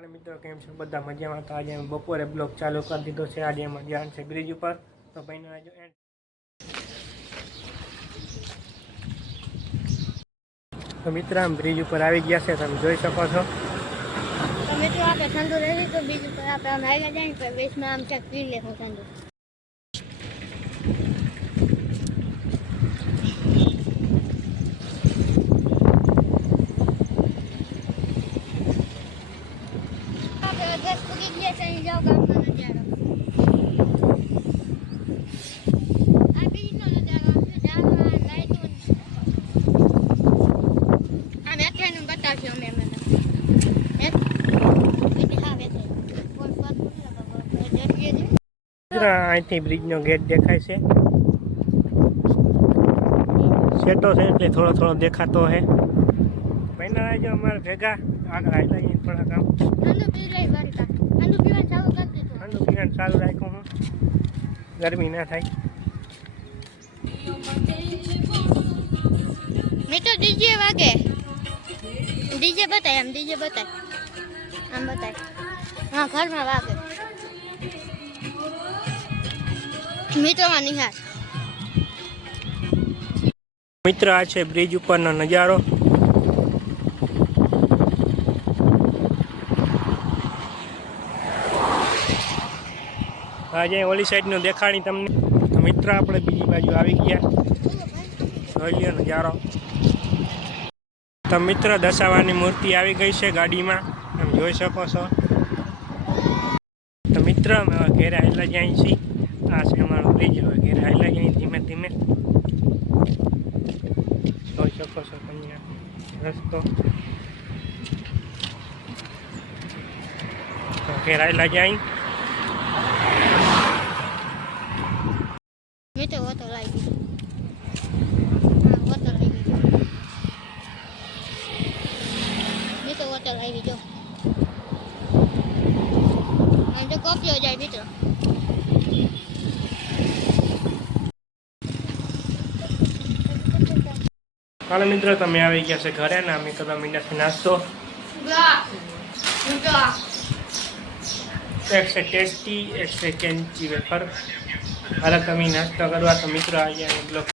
હાલો મિત્રો, કેમ છો? બધા મજામાં? તો આજે અમે બપોરે બ્લોગ ચાલુ કરી દીધો છે. આજે એમાં ધ્યાન છે બ્રિજ ઉપર. તો ભાઈને આજે એન્ડ તો મિત્ર, આમ બ્રિજ ઉપર આવી ગયા છે. તમે જોઈ શકો છો. તો મિત્રો, આપણે ઠંડુ રહેશે તો બીજું પર આપણે આમ આવી જાય ને તો વેસમાં આમ ચેક પી લેવું ઠંડુ. છે અહીં જાઓ ગામનો નજારો આ બીજનો નજારો છે લાઈટો બતાવશું અમે મને અહીંથી બ્રિજનો ગેટ દેખાય છે. સેટો છે એટલે થોડો થોડો દેખાતો છે ભાઈના આજે અમારે ભેગા. આગળ આવી જાય થોડા કામ ઠંડુ પીવાનું ચાલુ રાખ્યું હું. ગરમી ના થાય. મિત્રો ડીજે વાગે. ડીજે બતાય આમ ડીજે બતાય. આમ બતાય. હા ઘરમાં વાગે. મિત્રોમાં નિહાર. મિત્ર આ છે બ્રિજ ઉપરનો નજારો. આજે ઓલી સાઈડનું દેખાણી તમને. મિત્ર, આપણે બીજી બાજુ આવી ગયા. જોઈ નજારો તો મિત્ર, દશાવાની મૂર્તિ આવી ગઈ છે ગાડીમાં. તમે જોઈ શકો છો. તો મિત્ર, અમે ઘેરે આવેલા જાય છીએ. આ છે અમારો બ્રિજ હવે ઘેરે આવેલા જાય ધીમે ધીમે. જોઈ શકો છો તમે રસ્તો. તો ઘેર જાય મિત્રો વોતો લાગી હા વોતો લાગી મિત્રો વોતો લાગી જો તો જાય મિત્રો. હાલો મિત્રો તમે આવી ગયા છે ઘરે ને અમે કરવા મીંડા નાસ્તો. એક છે ટેસ્ટી એકસો કેન્ચી વેફર. હાલ તમે નાસ્તો કરવા તો મિત્રો અમે બ્લોગ